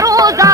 Rosa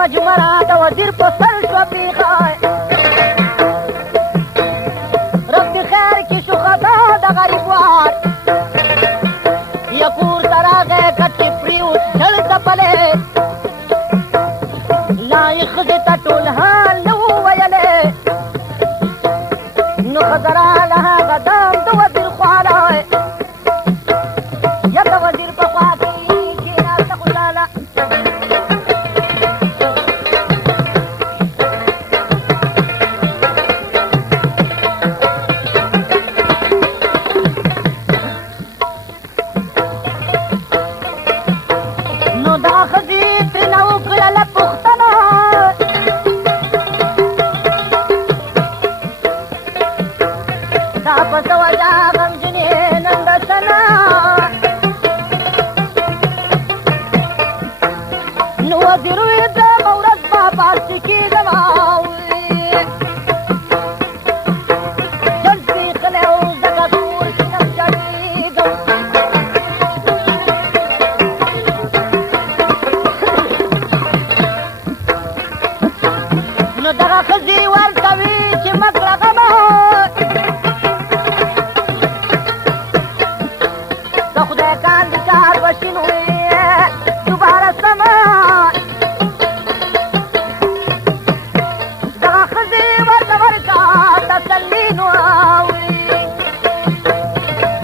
مجمرا د وزیر په سر شوه پیښه رب دې خیر کې شو خطا د غریب وار یا کور ته راغی کټ کې پرېوت ژړ ځپلی لا یې ښځې ته ټول حال نه و ویلی نو ښځه راغله هغه دام د وزیر خواله یا د وزیر په خوا کې کېناسته خوشحاله نو دا ښځې ترېنه وکړله پوښتنه دا په څه وجه غمجنې نن د سنا نو وزیر ویې درېیمه ورځ به پاتې کېږمه جل پېښلی و ځکه کور کې نه جړېږم نو دغه ښځې ورته وي چې مه کړه غمه د خدای کاندي کار وشي نو دوباره سمه دغه ښځې ورته ورکړه تسلي نو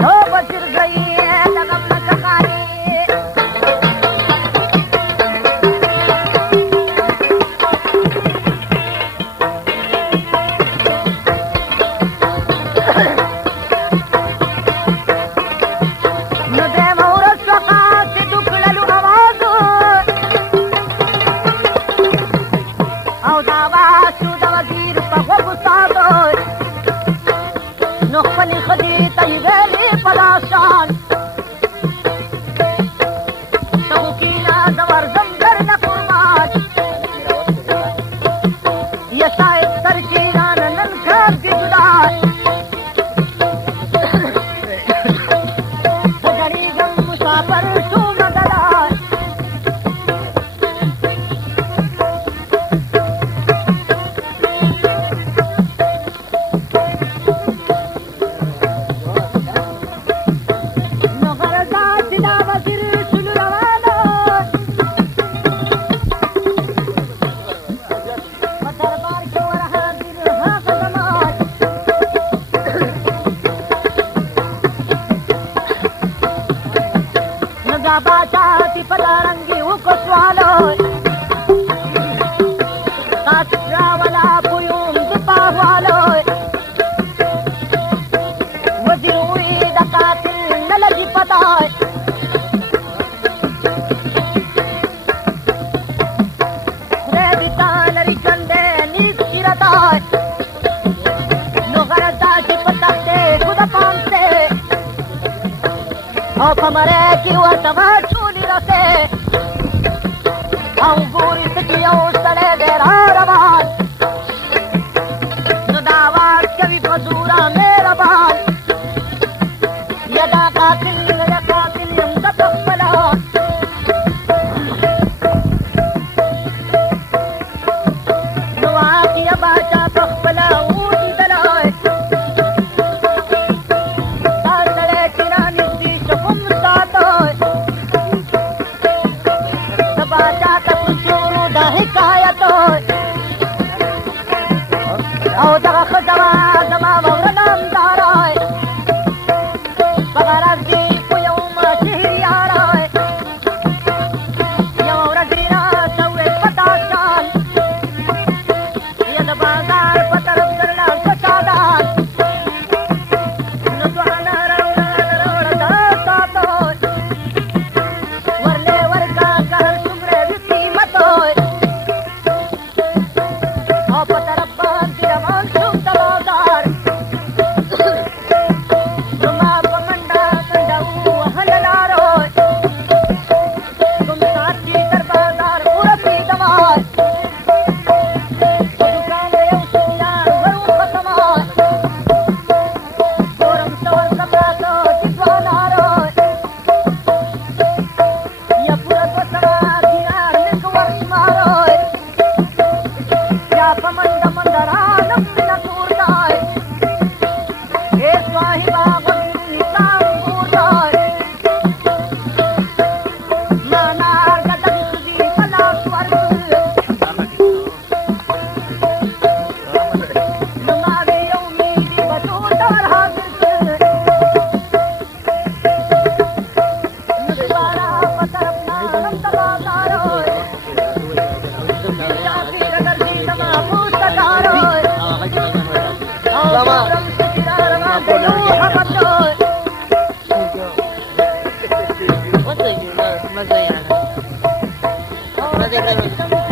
نو په چرګۍ د غم نه کښاني نو درېیمه ورځ شوه قاصد وکړلو اواز او دا آواز شو د وزیر په غوږو ساتو نو خپلې ښځې ته یې ویلې په داس شان ته خو کېنه زه ورځم درنه قربان یا صاحب سر چې رانه نن کار کې جدا زه ډړېږم مسافر شومه دلار نو غرض دا چې دا وزیر شولو روانه په دربار کې ورحاضر هغه زمان نو دا باچا چې په دارنګې وکړو سوالو قاصد راولا پویوم د پاهوالو وزیر وی د قاتل نه لګي پتا خدای دې تا لري ژوندی نیک سیرته نو غرض دا چې په تختې خود پانسې او په مرۍ کې ورته واچولې رسې او ګوري څه چې یو سړی دی را روان نو دا آواز کوي په زوره مهربان یا دا قاتل یا قاتل یم زه پخپله نو واقعه باچا پخپله ولیدلی دا سړی چې رانږدې شو کوم ساته د باچا ته پوښتنو د حکایت او دغه ښځه وه زما وره نامداره په غرض کې په یو شهر یاره یوه ورځ یې راته وویل په دا شان یا د بازار په طرف درله څه چادان نو دواړه راوړه دا ساته ورلې ورکړه که هر څومره وي قیمت Masaya na. Masaya na.